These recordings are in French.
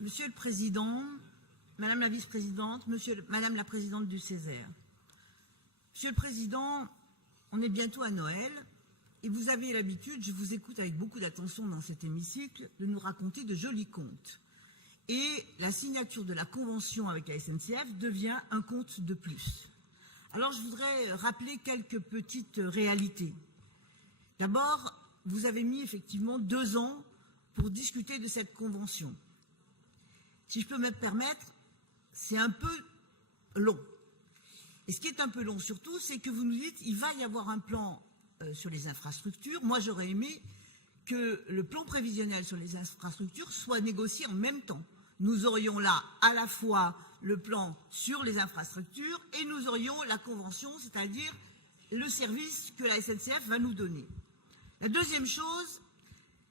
Monsieur le Président, Madame la Vice-présidente, Madame la Présidente du Césaire. Monsieur le Président, on est bientôt à Noël et vous avez l'habitude, je vous écoute avec beaucoup d'attention dans cet hémicycle, de nous raconter de jolis contes. Et la signature de la convention avec la SNCF devient un conte de plus. Alors je voudrais rappeler quelques petites réalités. D'abord, vous avez mis effectivement 2 ans pour discuter de cette convention. Si je peux me permettre, c'est un peu long. Et ce qui est un peu long surtout, c'est que vous nous dites qu'il va y avoir un plan sur les infrastructures. Moi, j'aurais aimé que le plan prévisionnel sur les infrastructures soit négocié en même temps. Nous aurions là à la fois le plan sur les infrastructures et nous aurions la convention, c'est-à-dire le service que la SNCF va nous donner. La deuxième chose,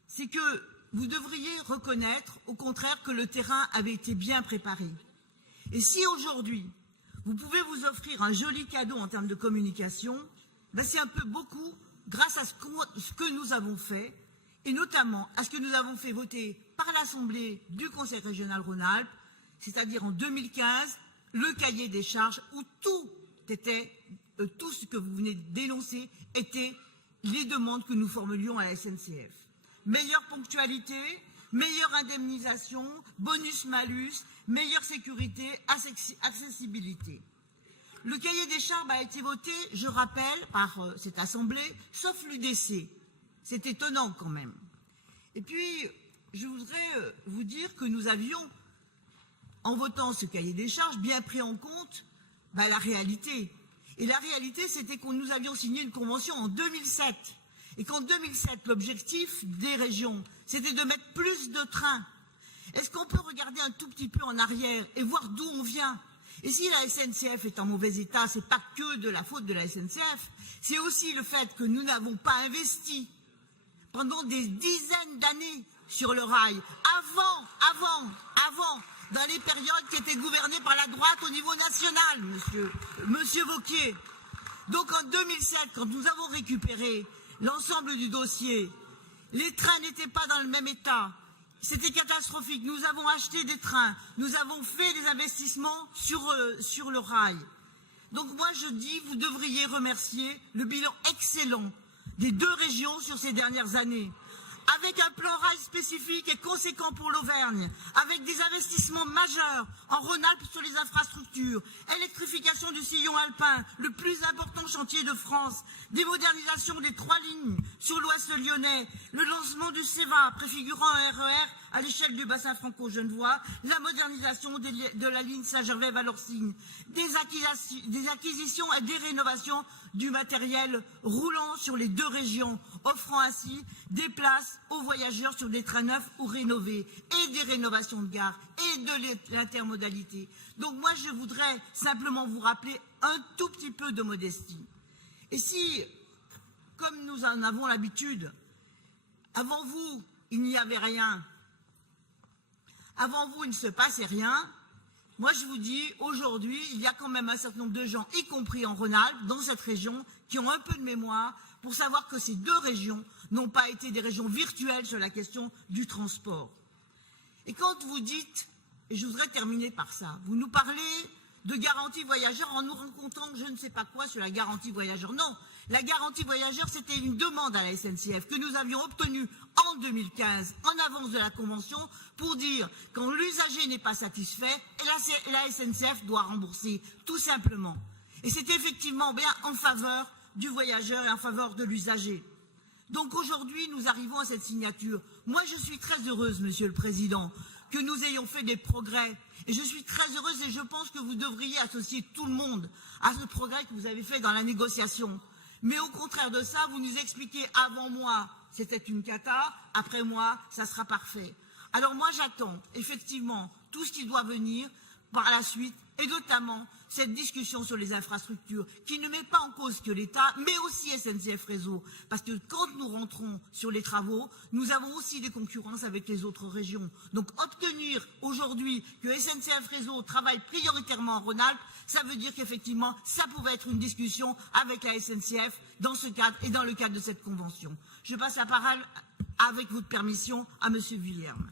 c'est que vous devriez reconnaître, au contraire, que le terrain avait été bien préparé. Et si aujourd'hui, vous pouvez vous offrir un joli cadeau en termes de communication, ben c'est un peu beaucoup grâce à ce que nous avons fait, et notamment à ce que nous avons fait voter par l'Assemblée du Conseil régional Rhône-Alpes, c'est-à-dire en 2015, le cahier des charges où tout ce que vous venez de dénoncer était les demandes que nous formulions à la SNCF. Meilleure ponctualité, meilleure indemnisation, bonus-malus, meilleure sécurité, accessibilité. Le cahier des charges a été voté, je rappelle, par cette Assemblée, sauf l'UDC. C'est étonnant quand même. Et puis, je voudrais vous dire que nous avions, en votant ce cahier des charges, bien pris en compte la réalité. Et la réalité, c'était que nous avions signé une convention en 2007. Et qu'en 2007, l'objectif des régions, c'était de mettre plus de trains. Est-ce qu'on peut regarder un tout petit peu en arrière et voir d'où on vient? Et si la SNCF est en mauvais état, ce n'est pas que de la faute de la SNCF, c'est aussi le fait que nous n'avons pas investi pendant des dizaines d'années sur le rail, avant, dans les périodes qui étaient gouvernées par la droite au niveau national, monsieur Wauquiez. Donc en 2007, quand nous avons récupéré l'ensemble du dossier, les trains n'étaient pas dans le même état. C'était catastrophique. Nous avons acheté des trains. Nous avons fait des investissements sur le rail. Donc moi je dis, vous devriez remercier le bilan excellent des 2 régions sur ces dernières années. Avec un plan rail spécifique et conséquent pour l'Auvergne, avec des investissements majeurs en Rhône-Alpes sur les infrastructures, électrification du sillon alpin, le plus important chantier de France, des modernisations des 3 lignes sur l'ouest lyonnais, le lancement du CEVA préfigurant un RER à l'échelle du bassin franco-genevois, la modernisation de la ligne Saint-Gervais-Vallorcine, des acquisitions et des rénovations du matériel roulant sur les 2 régions, offrant ainsi des places aux voyageurs sur des trains neufs ou rénovés, et des rénovations de gares, et de l'intermodalité. Donc moi, je voudrais simplement vous rappeler un tout petit peu de modestie. Et si, comme nous en avons l'habitude, avant vous, il n'y avait rien, avant vous, il ne se passait rien, moi, je vous dis, aujourd'hui, il y a quand même un certain nombre de gens, y compris en Rhône-Alpes, dans cette région, qui ont un peu de mémoire pour savoir que ces 2 régions n'ont pas été des régions virtuelles sur la question du transport. Et quand vous dites, et je voudrais terminer par ça, vous nous parlez de garantie voyageur en nous racontant je ne sais pas quoi sur la garantie voyageur. Non, la garantie voyageur, c'était une demande à la SNCF que nous avions obtenue en 2015, en avance de la convention, pour dire quand l'usager n'est pas satisfait, et la SNCF doit rembourser, tout simplement. Et c'était effectivement bien en faveur du voyageur et en faveur de l'usager. Donc aujourd'hui, nous arrivons à cette signature. Moi, je suis très heureuse, Monsieur le Président, que nous ayons fait des progrès. Et je suis très heureuse et je pense que vous devriez associer tout le monde à ce progrès que vous avez fait dans la négociation. Mais au contraire de ça, vous nous expliquez avant moi, c'était une cata, après moi, ça sera parfait. Alors moi, j'attends effectivement tout ce qui doit venir par la suite, et notamment cette discussion sur les infrastructures, qui ne met pas en cause que l'État, mais aussi SNCF Réseau. Parce que quand nous rentrons sur les travaux, nous avons aussi des concurrences avec les autres régions. Donc obtenir aujourd'hui que SNCF Réseau travaille prioritairement en Rhône-Alpes, ça veut dire qu'effectivement, ça pouvait être une discussion avec la SNCF dans ce cadre et dans le cadre de cette convention. Je passe la parole, avec votre permission, à M. Vuillerme.